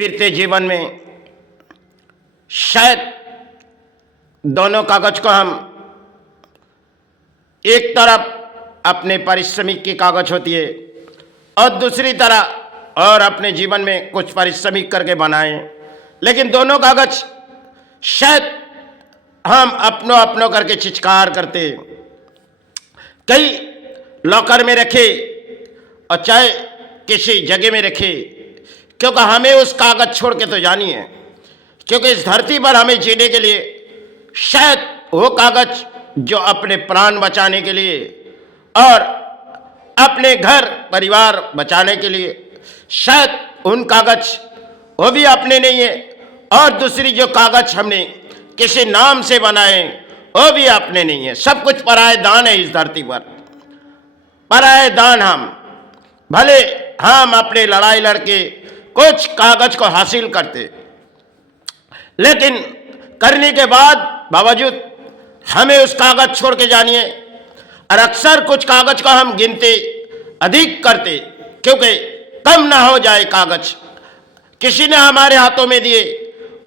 फिरते जीवन में शायद दोनों कागज को हम एक तरफ अपने पारिश्रमिक की कागज होती है और दूसरी तरह और अपने जीवन में कुछ पारिश्रमिक करके बनाएं, लेकिन दोनों कागज शायद हम अपनों अपनों करके चिचकार करते, कई लॉकर में रखे और चाहे किसी जगह में रखे, क्योंकि हमें उस कागज छोड़ के तो जानी है, क्योंकि इस धरती पर हमें जीने के लिए शायद वो कागज जो अपने प्राण बचाने के लिए और अपने घर परिवार बचाने के लिए, शायद उन कागज वो भी अपने नहीं है, और दूसरी जो कागज हमने किसी नाम से बनाए वो भी अपने नहीं है। सब कुछ पराये दान है इस धरती पर, पराये दान। हम भले हम अपने लड़ाई लड़के कुछ कागज को हासिल करते, लेकिन करने के बावजूद हमें उस कागज छोड़ के जानिए, और अक्सर कुछ कागज को हम गिनते अधिक करते, क्योंकि कम ना हो जाए कागज किसी ने हमारे हाथों में दिए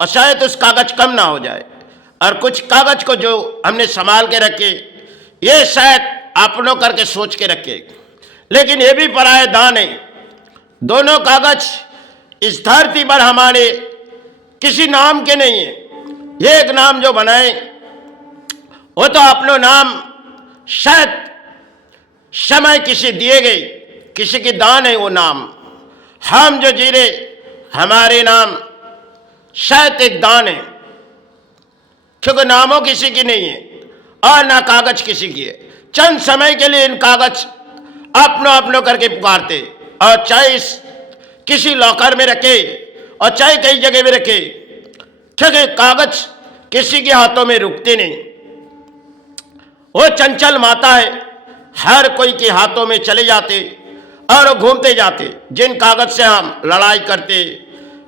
और शायद उस कागज कम ना हो जाए, और कुछ कागज को जो हमने संभाल के रखे ये शायद अपनों करके सोच के रखे, लेकिन ये भी पराये दान है। दोनों कागज इस धरती पर हमारे किसी नाम के नहीं है। ये एक नाम जो बनाए वो तो अपनो नाम शायद समय किसी दिए गए, किसी की दान है वो नाम। हम जो जी रहे हमारे नाम शायद एक दान है, क्योंकि नामों किसी की नहीं है और ना कागज किसी की है। चंद समय के लिए इन कागज अपनों अपनों करके पुकारते, और चाहे इस किसी लॉकर में रखे और चाहे कई जगह में रखे, क्योंकि कागज किसी के हाथों में रुकते नहीं। वो चंचल माता है, हर कोई के हाथों में चले जाते और वो घूमते जाते। जिन कागज से हम लड़ाई करते,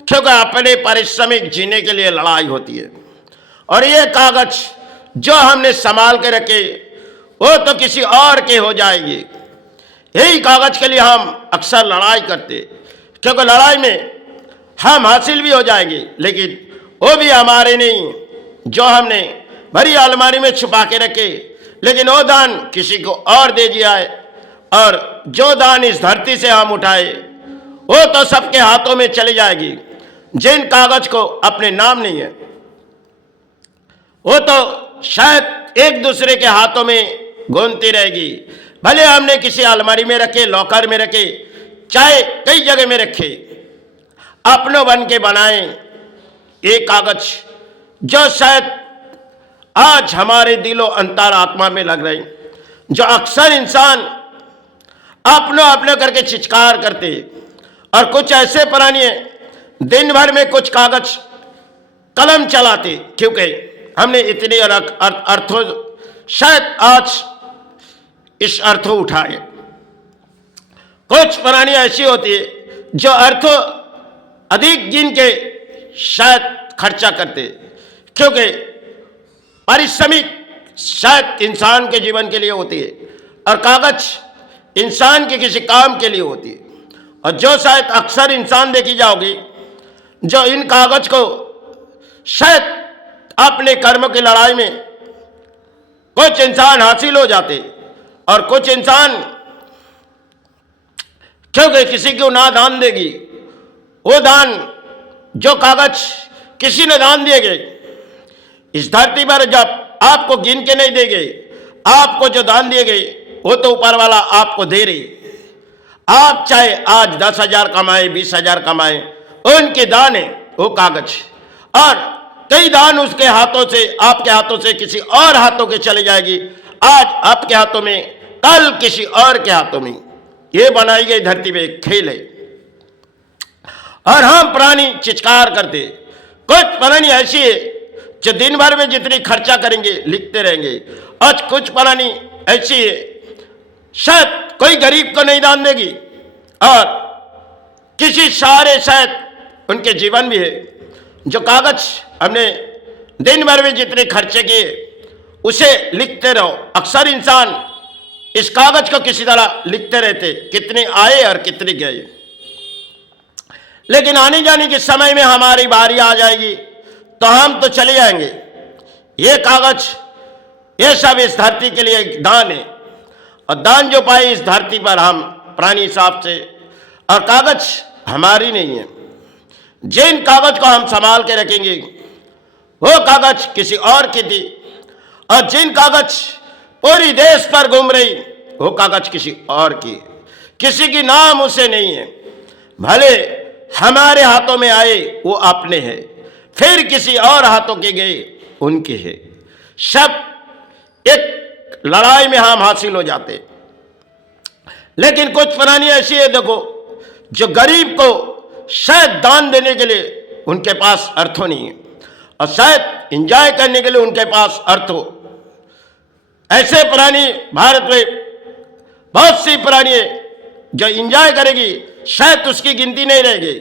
क्योंकि अपने पारिश्रमिक जीने के लिए लड़ाई होती है, और ये कागज जो हमने संभाल के रखे वो तो किसी और के हो जाएगी। यही कागज के लिए हम अक्सर लड़ाई करते, क्योंकि लड़ाई में हम हासिल भी हो जाएंगे, लेकिन वो भी हमारे नहीं, जो हमने भरी अलमारी में छुपा के रखे, लेकिन वो दान किसी को और दे दिया है। और जो दान इस धरती से हम उठाए वो तो सबके हाथों में चली जाएगी। जिन कागज को अपने नाम नहीं है वो तो शायद एक दूसरे के हाथों में घूमती रहेगी। भले हमने किसी अलमारी में रखे, लॉकर में रखे, चाहे कई जगह में रखे, अपनों बन के बनाए ये कागज जो शायद आज हमारे दिलो अंतर आत्मा में लग रहे, जो अक्सर इंसान अपनों अपने करके चिचकार करते। और कुछ ऐसे प्राणी हैं दिन भर में कुछ कागज कलम चलाते, क्योंकि हमने इतने अर्थों शायद आज इस अर्थों उठाए। कुछ प्राणी ऐसी होती है जो अर्थों अधिक गिन के शायद खर्चा करते, क्योंकि पारिश्रमिक शायद इंसान के जीवन के लिए होती है और कागज इंसान के किसी काम के लिए होती है। और जो शायद अक्सर इंसान देखी जाओगी जो इन कागज को शायद अपने कर्म की लड़ाई में कुछ इंसान हासिल हो जाते, और कुछ इंसान क्योंकि किसी को ना दान देगी, वो दान जो कागज किसी ने दान दिए गए इस धरती पर जब आपको गिन के नहीं देंगे, आपको जो दान दिए गए वो तो ऊपर वाला आपको दे रही। आप चाहे आज 10,000 कमाए, 20,000 कमाए, उनके दान है वो कागज, और कई दान उसके हाथों से आपके हाथों से किसी और हाथों के चले जाएगी। आज आपके हाथों में, कल किसी और के हाथों में। ये बनाई गई धरती में एक खेल है, और हम प्राणी चिचकार करते। कुछ प्राणी ऐसी है जो दिन भर में जितनी खर्चा करेंगे लिखते रहेंगे, और कुछ प्राणी ऐसी है शायद कोई गरीब को नहीं दान देगी, और किसी सारे शायद उनके जीवन भी है जो कागज हमने दिन भर में जितने खर्चे किए उसे लिखते रहो। अक्सर इंसान इस कागज को किसी तरह लिखते रहते, कितने आए और कितने गए। लेकिन आने जाने के समय में हमारी बारी आ जाएगी तो हम तो चले जाएंगे। ये कागज, ये सब इस धरती के लिए एक दान है, और दान जो पाए इस धरती पर हम प्राणी हिसाब से, और कागज हमारी नहीं है। जिन कागज को हम संभाल के रखेंगे वो कागज किसी और की थी, और जिन कागज पूरी देश पर घूम रही वो कागज किसी और की, किसी की नाम उसे नहीं है। भले हमारे हाथों में आए वो अपने हैं, फिर किसी और हाथों के गए उनके हैं। सब एक लड़ाई में हम हासिल हो जाते। लेकिन कुछ प्राणी ऐसी है, देखो, जो गरीब को शायद दान देने के लिए उनके पास अर्थ नहीं है, और शायद एंजॉय करने के लिए उनके पास अर्थ हो। ऐसे प्राणी भारत में बहुत सी प्राणी है जो एंजॉय करेगी, शायद उसकी गिनती नहीं रहेगी।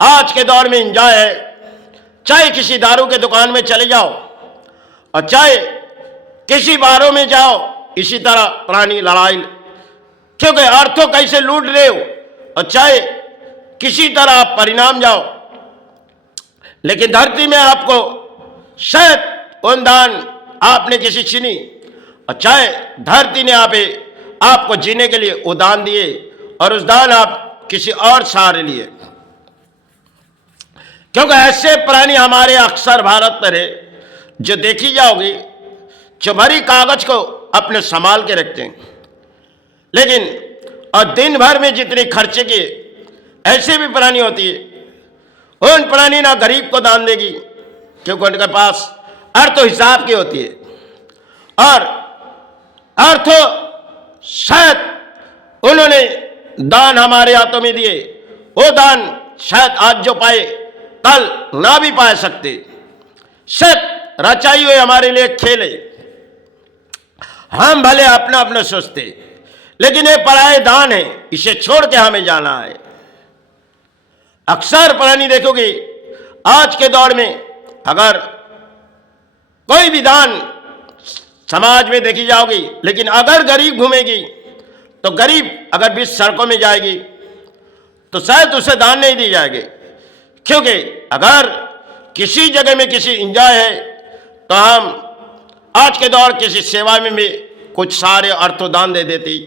आज के दौर में एंजॉय है, चाहे किसी दारू के दुकान में चले जाओ और चाहे किसी बारों में जाओ, इसी तरह प्राणी लड़ाई, क्योंकि अर्थों कैसे लूट रहे हो, और चाहे किसी तरह आप परिणाम जाओ। लेकिन धरती में आपको शायद उन दान आपने किसी छीनी, और चाहे धरती ने आपको जीने के लिए वो दान दिए, और उस दान आप किसी और सहारे लिए। क्योंकि ऐसे प्राणी हमारे अक्सर भारत में रहे, जो देखी जाओगी, जो भरी कागज को अपने संभाल के रखते हैं, लेकिन और दिन भर में जितने खर्चे किए, ऐसे भी प्राणी होती है। उन प्राणी ना गरीब को दान देगी, क्योंकि उनके पास अर्थ हिसाब की होती है, और अर्थ शायद उन्होंने दान हमारे हाथों में दिए, वो दान शायद आज जो पाए कल ना भी पा सकते। शायद रचाई हुई हमारे लिए खेल है, हम भले अपना अपना सोचते, लेकिन ये पराये दान है, इसे छोड़ के हमें जाना है। अक्सर प्राणी देखोगे आज के दौर में, अगर कोई भी दान समाज में देखी जाओगी, लेकिन अगर गरीब घूमेगी तो गरीब अगर बीच सड़कों में जाएगी तो शायद उसे दान नहीं दी जाएगी। क्योंकि अगर किसी जगह में किसी एंजॉय है तो हम आज के दौर किसी सेवा में भी कुछ सारे अर्थों दान दे देती,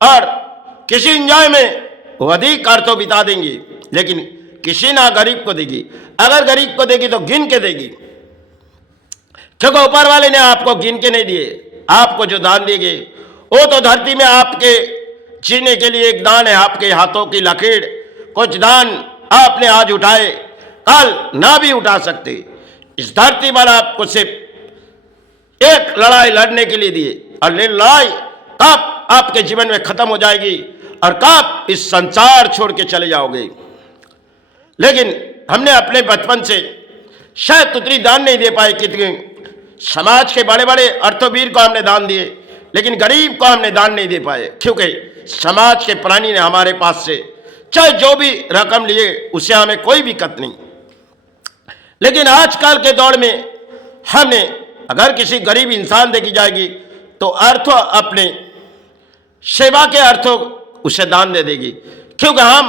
और किसी एंजॉय में वो अधिक अर्थों बिता देंगी, लेकिन किसी ना गरीब को देगी। अगर गरीब को देगी तो गिन के देगी, क्योंकि ऊपर वाले ने आपको गिन के नहीं दिए। आपको जो दान दिए वो तो धरती में आपके जीने के लिए एक दान है, आपके हाथों की लकीर। कुछ दान आपने आज उठाए, कल ना भी उठा सकते। इस धरती पर आपको सिर्फ एक लड़ाई लड़ने के लिए दिए, और लड़ाई कब आपके जीवन में खत्म हो जाएगी और कब इस संसार छोड़ के चले जाओगे। लेकिन हमने अपने बचपन से शायद उतनी दान नहीं दे पाए, कितने समाज के बड़े बड़े अर्थवीर को हमने दान दिए, लेकिन गरीब को हमने दान नहीं दे पाए, क्योंकि समाज के प्राणी ने हमारे पास से चाहे जो भी रकम लिए उसे हमें कोई दिक्कत नहीं। लेकिन आजकल के दौर में हमने अगर किसी गरीब इंसान देखी जाएगी तो अर्थ अपने सेवा के अर्थों उसे दान दे देगी, क्योंकि हम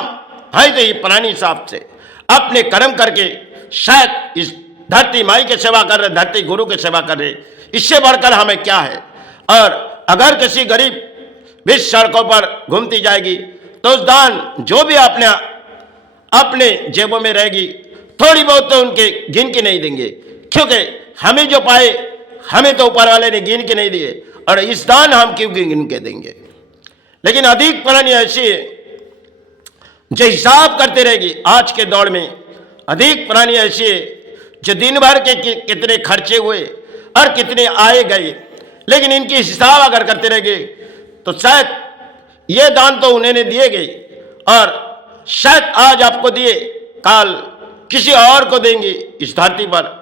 है तो ये प्राणी हिसाब से अपने कर्म करके शायद इस धरती माई की सेवा कर रहे, धरती गुरु की सेवा कर रहे, इससे बढ़कर हमें क्या है। और अगर किसी गरीब बीच सड़कों पर घूमती जाएगी तो उस दान जो भी अपने जेबों में रहेगी, थोड़ी बहुत तो उनके गिन के नहीं देंगे, क्योंकि हमें जो पाए हमें तो ऊपर वाले ने गिन के नहीं दिए, और इस दान हम क्यों गिन के देंगे। लेकिन अधिक प्राणी ऐसी है जो हिसाब करते रहेगी। आज के दौर में अधिक प्राणी ऐसी है जो दिन भर के कितने खर्चे हुए और कितने आए गए, लेकिन इनकी हिसाब अगर करते रहेंगे तो शायद ये दान तो उन्हें दिए गए, और शायद आज आपको दिए कल किसी और को देंगे। इस धरती पर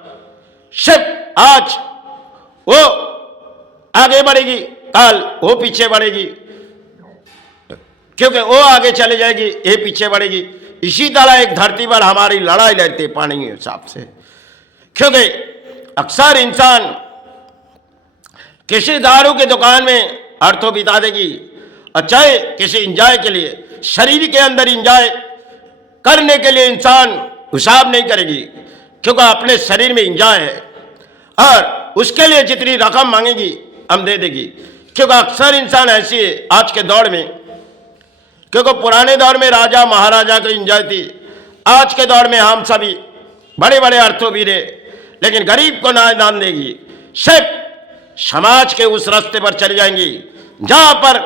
सिर्फ आज वो आगे बढ़ेगी, कल वो पीछे बढ़ेगी, क्योंकि वो आगे चले जाएगी, ये पीछे बढ़ेगी। इसी तरह एक धरती पर हमारी लड़ाई लड़ती है पानी के हिसाब से, क्योंकि अक्सर इंसान किसी दारू की दुकान में अर्थों बिता देगी, और चाहे किसी इंजॉय के लिए शरीर के अंदर इंजॉय करने के लिए इंसान हिसाब नहीं करेगी, क्योंकि अपने शरीर में इंजॉय है और उसके लिए जितनी रकम मांगेगी हम दे देगी। क्योंकि अक्सर इंसान ऐसी है आज के दौर में, क्योंकि पुराने दौर में राजा महाराजा को इंजॉय थी, आज के दौर में हम सभी बड़े बड़े अर्थों भी रहे, लेकिन गरीब को ना दान देगी, सिर्फ समाज के उस रास्ते पर चली जाएंगी जहां पर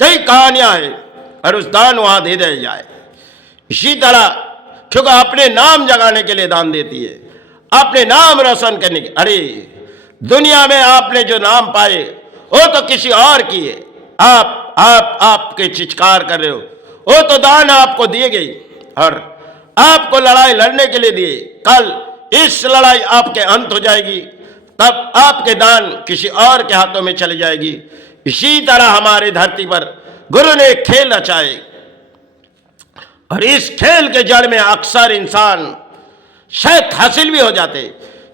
कई कहानियां हैं और उस दान वहां दे दिया जाए। इसी तरह क्योंकि अपने नाम जगाने के लिए दान देती है, अपने नाम रोशन करने के। अरे दुनिया में आपने जो नाम पाए वो तो किसी और की है, आपके चित्कार कर रहे हो, वो तो दान आपको दिए गई और आपको लड़ाई लड़ने के लिए दिए। कल इस लड़ाई आपके अंत हो जाएगी, तब आपके दान किसी और के हाथों में चली जाएगी। इसी तरह हमारी धरती पर गुरु ने एक खेल रचाए और इस खेल के जड़ में अक्सर इंसान शायद हासिल भी हो जाते।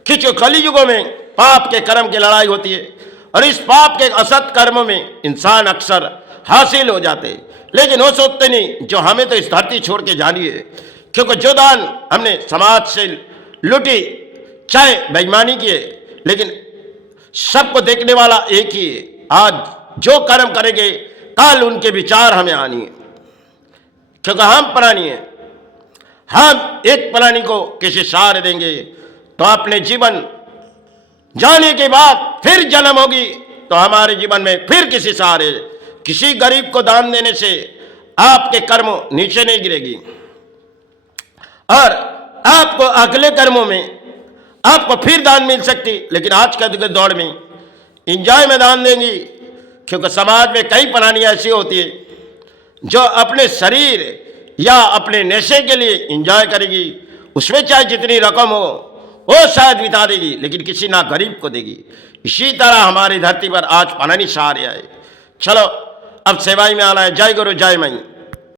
किसी कलियुगों में पाप के कर्म की लड़ाई होती है और इस पाप के असत कर्मों में इंसान अक्सर हासिल हो जाते, लेकिन वो सोचते नहीं जो हमें तो इस धरती छोड़ के जानी है। क्योंकि जो दान हमने समाज से लूटी, चाहे बेईमानी किए, लेकिन सबको देखने वाला एक ही है। आज जो कर्म करेंगे कल उनके विचार हमें आनी है, क्योंकि हम प्राणी हैं। हम एक प्राणी को किसी सहारे देंगे तो अपने जीवन जाने के बाद फिर जन्म होगी तो हमारे जीवन में फिर किसी सहारे। किसी गरीब को दान देने से आपके कर्म नीचे नहीं गिरेगी और आपको अगले कर्मों में आपको फिर दान मिल सकती। लेकिन आज के दौर में इंजॉय में दान देंगी, क्योंकि समाज में कई प्राणियां ऐसी होती है जो अपने शरीर या अपने नशे के लिए इंजॉय करेगी, उसमें चाहे जितनी रकम हो वो शायद बिता देगी, लेकिन किसी ना गरीब को देगी। इसी तरह हमारी धरती पर आज प्राणी सहारे आए। चलो अब सेवाई में आना है। जय गुरु जय माई।